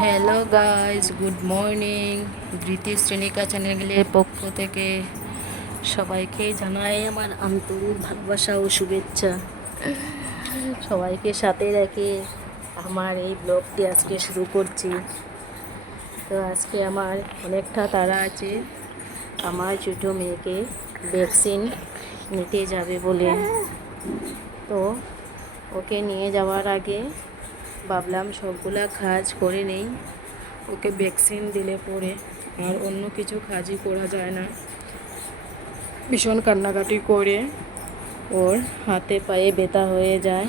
Hello guys, good morning. Dhriti Shrenika চ্যানেলের পক্ষ থেকে সবাইকে জানাই আমার আন্তরিক ভালোবাসা ও শুভেচ্ছা। সবাইকে সাথে রেখে আমার এই ব্লগটি আজকে শুরু করছি। তো আজকে আমার অনেকটা তাড়া আছে, আমার ছোটো মেয়েকে ভ্যাকসিন নিতে যাবে বলে। তো ওকে নিয়ে যাওয়ার আগে ভাবলাম সবগুলা কাজ করে নেই, ওকে ভ্যাকসিন দিলে পরে আর অন্য কিছু কাজই করা যায় না। ভীষণ কান্নাকাটি করে ওর হাতে পায়ে ব্যথা হয়ে যায়,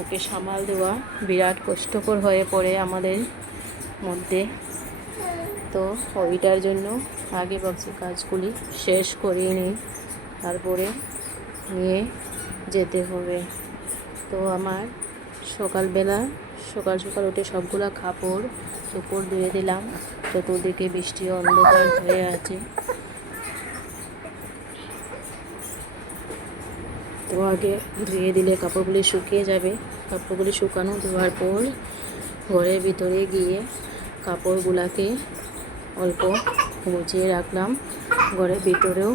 ওকে সামাল দেওয়া বিরাট কষ্টকর হয়ে পড়ে আমাদের মধ্যে। তো ওইটার জন্য আগে ভাবছি কাজগুলি শেষ করিয়ে নিই, তারপরে নিয়ে যেতে হবে। তো আমার সকালবেলা সকাল সকাল উঠে সবগুলা কাপড় চোপড় ধুয়ে দিলাম। চতুর্দিকে বৃষ্টি অন্ধকার হয়ে আছে। তো আগে ধুয়ে দিলে কাপড়গুলি শুকিয়ে যাবে। কাপড়গুলি শুকানো দেওয়ার পর ঘরের ভিতরে গিয়ে কাপড়গুলাকে অল্প গুছিয়ে রাখলাম। ঘরের ভিতরেও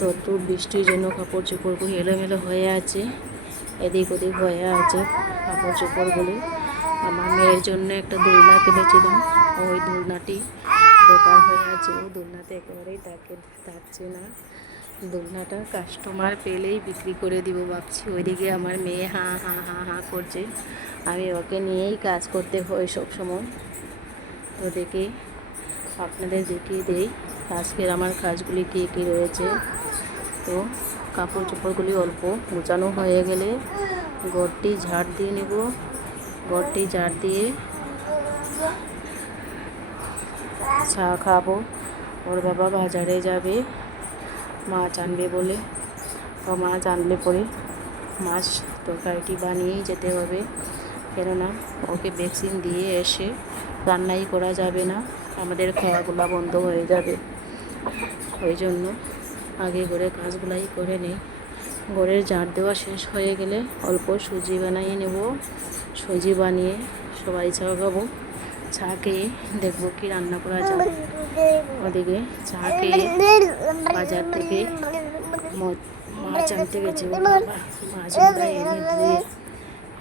তত বৃষ্টির জন্য কাপড় চোপড়গুলি এলোমেলো হয়ে আছে, এদিক ওদিক হয়ে আছে কাপড় চোপড়গুলি। আমার মেয়ের জন্য একটা দোলনা কিনেছিলাম, ওই দোলনাটি বেকার হয়ে আছে। ও দোলনাতে একেবারেই থাকছে না। দোলনাটা কাস্টমার পেলেই বিক্রি করে দিব ভাবছি। ওইদিকে আমার মেয়ে হাঁ হাঁ হাঁ হাঁ করছে, আমি ওকে নিয়েই কাজ করতে হয় সবসময়। তো দেখে আপনাদের দেখিয়ে দেই আজকের আমার কাজগুলি কী কী রয়েছে। তো কাপড় চোপড়গুলি অল্প গোছানো হয়ে গেলে ঘরটি ঝাড় দিয়ে নেব। ঘরটি ঝাড় দিয়ে চা খাবো। ওর বাবা বাজারে যাবে মাছ আনবে বলে। তো মাছ আনলে পরে মাছ তরকারিটি বানিয়েই যেতে হবে, কেননা ওকে ভ্যাকসিন দিয়ে এসে রান্নাই করা যাবে না, আমাদের খাওয়াগুলা বন্ধ হয়ে যাবে। ওই জন্য আগে ঘরের কাজগুলাই করে নেই। ঘরের ঝাড় দেওয়া শেষ হয়ে গেলে অল্প সুজি বানিয়ে নেব। সুজি বানিয়ে সবাই চা খাবো। চা খেয়ে দেখবো কি রান্না করা যায়। ওদিকে চা খেয়ে বাজার থেকে মাছ আনতে গেছে ও বাবা। মাছগুলো এনে ধুয়ে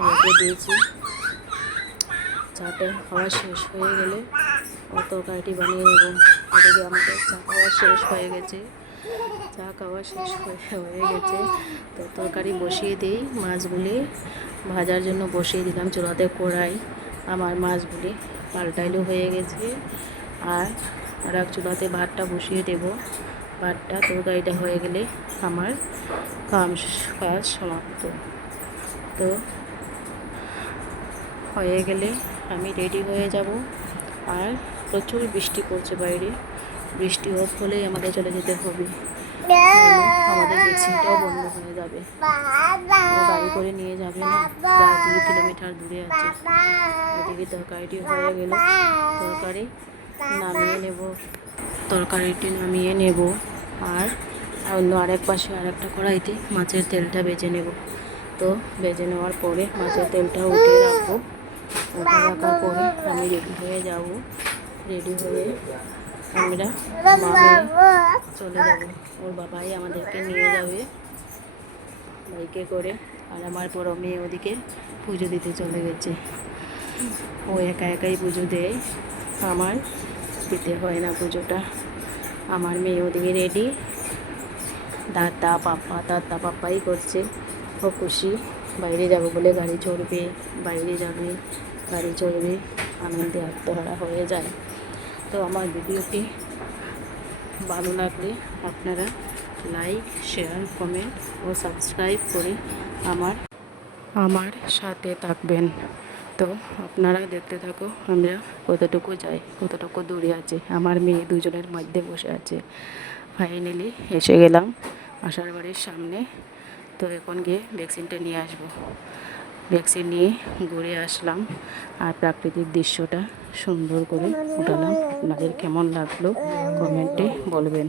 রেখে দিয়েছি। চাটা খাওয়া শেষ হয়ে গেলে ও তরকারিটি বানিয়ে নেব। ওদিকে আমাদের চা খাওয়া শেষ হয়ে গেছে। চা খাওয়া শেষ হয়ে গেছে তো তরকারি বসিয়ে দিই। মাছগুলি ভাজার জন্য বসিয়ে দিলাম চুলাতে কড়াই। আমার মাছগুলি পাল্টাইলো হয়ে গেছে। আর এক চুলাতে ভাতটা বসিয়ে দেব। ভাতটা তরকারিটা হয়ে গেলে আমার কাজ সমাপ্ত। তো হয়ে গেলে আমি রেডি হয়ে যাব। আর প্রচুর বৃষ্টি পড়ছে বাইরে, বৃষ্টি অফ হলেই আমাদের চলে যেতে হবে, আমাদের ভ্যাকসিনটাও বন্ধ হয়ে যাবে। ও গাড়ি করে নিয়ে যাবে না, প্রায় 2 কিলোমিটার দূরে আছে। ওদিকে তরকারিটি হয়ে গেল, তরকারিটি নামিয়ে নেব। আর অন্য আরেক পাশে আরেকটা কড়াইতে মাছের তেলটা বেজে নেব। তো বেজে নেওয়ার পরে মাছের তেলটা উঠিয়ে রাখবো। উঠে রাখার পরে আমি রেডি হয়ে যাব। রেডি হয়ে আমরা চলে যাব। ওর বাবাই আমাদেরকে নিয়ে যাবে বাইকে করে। আর আমার বড় মেয়ে ওদিকে পুজো দিতে চলে গেছে। ও একা একাই পুজো দেয়, আমার দিতে হয় না পুজোটা। আমার মেয়ে ওদিকে রেডি, দাদা পাপ্পাই করছে। ও খুশি, বাইরে যাব বলে গাড়ি চড়বে, বাইরে যাবে, গাড়ি চড়বে, আনন্দে আত্মহারা হয়ে যায়। তো আমার ভিডিওটি ভালো লাগলে আপনারা লাইক, শেয়ার, কমেন্ট ও সাবস্ক্রাইব করে আমার সাথে থাকবেন। তো আপনারা দেখতে থাকো আমরা কতটুকু যাই, কতটুকু দূরে আছে। আমার মেয়ে দুজনের মধ্যে বসে আছে। ফাইনালি এসে গেলাম আশার বাড়ির সামনে। তো এখন গিয়ে ভ্যাকসিনটা নিয়ে আসবো। ভ্যাকসিন নিয়ে ঘুরে আসলাম আর প্রাকৃতিক দৃশ্যটা সুন্দর করে উঠালাম। আপনাদের কেমন লাগলো কমেন্টে বলবেন।